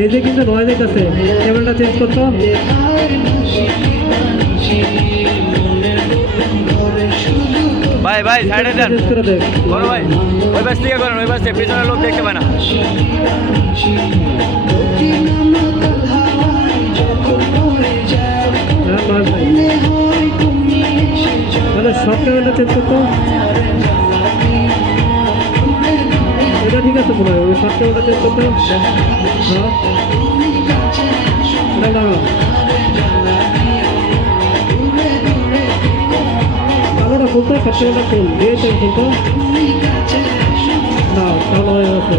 পেজে কিন্তু নয় যাইতেছে, ক্যামেরাটা চেঞ্জ করতো। ভাই ভাই সাইডে দেন বড় ভাই, ওই পাশ থেকে করেন, ওই পাশ থেকে পিছনের লোক দেখতে পায় না। তাহলে সব ক্যামেরাটা চেঞ্জ করতো, এটা ঠিক আছে মনে হয়। ওই সব ক্যামেরাটা চেঞ্জ করতো। হ্যাঁ এটা লাগাও, কালোটা খুলতো, সব ক্যামেরাটা খুল দিয়ে চেঞ্জ করতো। না কালো হয়ে গেছে,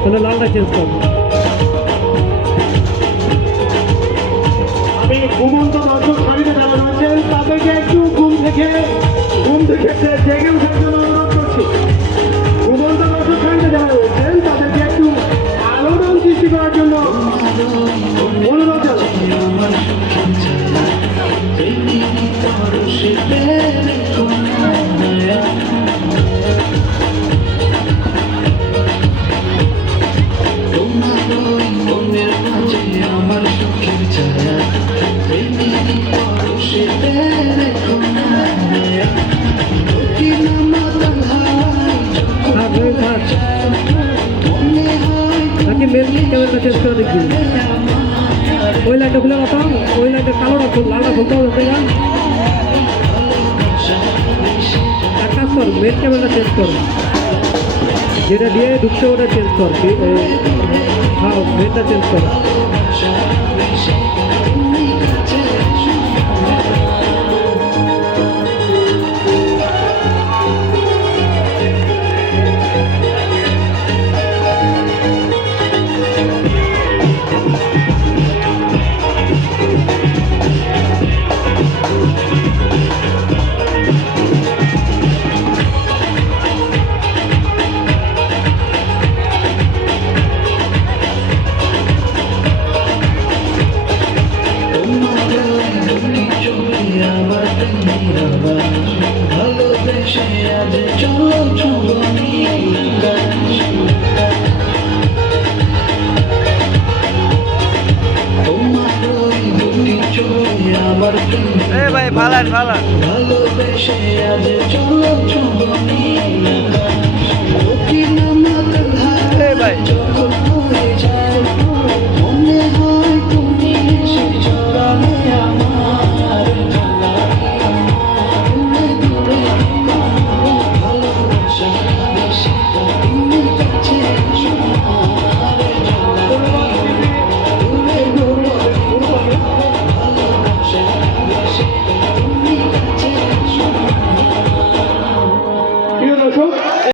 তাহলে লালটা চেঞ্জ কর। আমি ঘুমন্ত দর্শক সারিতে যারা রয়েছেন তাদেরকে একটু ঘুম থেকে জেগে ওঠার জন্য অনুরোধ করছি। ঘুমন্ত দর্শক সারিতে যারা রয়েছেন তাদেরকে একটু আলোড়ন সৃষ্টি করার জন্য অনুরোধ জানাচ্ছি। নাকি মেন ক্যামেরাটা চেঞ্জ করে দেখবি। ওই লাইটটা খুলে কথা, ওই লাইটের কালোটা খুব লালটা খুলতে হবে। এক কাজ কর, মেন ক্যামেরাটা চেঞ্জ কর, যেটা দিয়ে ঢুকছে ওটা চেঞ্জ কর। হ্যাঁ মেনটা চেঞ্জ কর। এ ভাই ফালান ফালান। এ ভাই